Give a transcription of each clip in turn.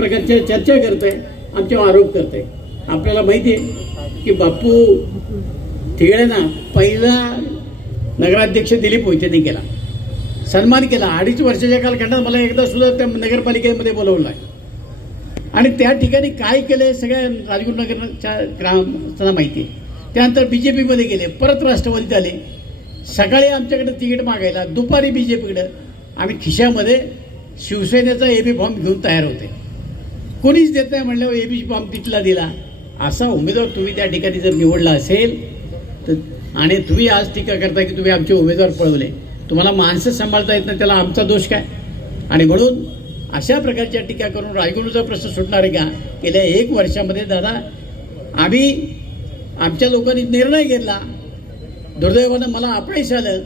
प्रकारच्या चर्चा करतोय आमच्यावर आरोप करतोय. आपल्याला माहिती आहे की बापू तिघड्यांना पहिला नगराध्यक्ष दिलीप मोहितेंनी केला. सन्मान केला. अडीच वर्षाच्या कालखंडात मला एकदा सुद्धा त्या नगरपालिकेमध्ये बोलवलं आहे आणि त्या ठिकाणी काय केलं आहे सगळ्या राजगुरुनगरच्या ग्रामस्थांना माहिती आहे. त्यानंतर बी जे पीमध्ये गेले परत राष्ट्रवादीत आले. सकाळी आमच्याकडे तिकीट मागायला दुपारी बी जे पीकडं आम्ही खिशामध्ये शिवसेनेचा ए बी फॉर्म घेऊन तयार होते. कोणीच देत नाही म्हणल्यावर ए बी फॉर्म तिथला दिला. असा उमेदवार तुम्ही त्या ठिकाणी जर निवडला असेल तर आणि तुम्ही आज टीका करता की तुम्ही आमचे उमेदवार पळवले. तुम्हाला माणसं सांभाळता येत नाही त्याला आमचा दोष काय? आणि म्हणून अशा प्रकारच्या टीका करून राजगुरूचा प्रश्न सुटणार आहे का? गेल्या एक वर्षामध्ये दादा आम्ही आमच्या लोकांनी निर्णय घेतला. दुर्दैवानं मला अपयश आलं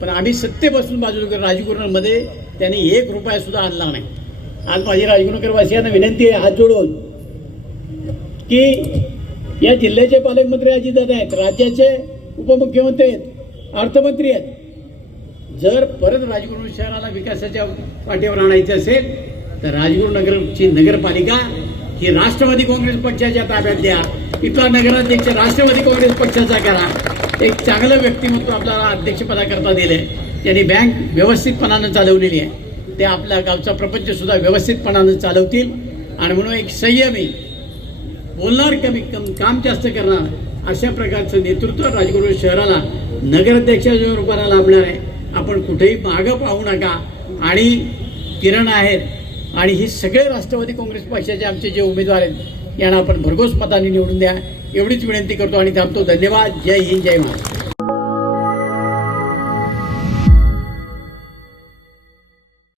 पण आम्ही सत्तेपासून बाजूला राजगुरूंमध्ये त्यांनी एक रुपयासुद्धा आणला नाही. आज माझी राजगुरुकरवासियांना विनंती आहे हात जोडून की या जिल्ह्याचे पालकमंत्री अजितदादा आहेत राज्याचे उपमुख्यमंत्री आहेत अर्थमंत्री आहेत. जर परत राजगुरू शहराला विकासाच्या पाठीवर आणायचं असेल तर राजगुरुनगरची नगरपालिका ही राष्ट्रवादी काँग्रेस पक्षाच्या ताब्यात द्या. इथला नगराध्यक्ष राष्ट्रवादी काँग्रेस पक्षाचा करा. एक चांगलं व्यक्तिमत्व आपल्याला अध्यक्षपदाकरता दिले त्यांनी बँक व्यवस्थितपणानं चालवलेली आहे. ते आपल्या गावचा प्रपंच सुद्धा व्यवस्थितपणानं चालवतील. आणि म्हणून एक संयमी बोलणार कमी कम काम जास्त करणार अशा प्रकारचं नेतृत्व राजगुरू शहराला नगराध्यक्षाच्या रूपाला लाभणार आहे. आपण कुठेही मागं पाहू नका. आणि किरण आहेत. आणि हे सगळे राष्ट्रवादी काँग्रेस पक्षाचे आमचे जे उमेदवार आहेत यांना आपण भरघोस मताने निवडून द्या. एवढीच विनंती करतो आणि थांबतो. धन्यवाद. जय हिंद. जय महाराष्ट्र.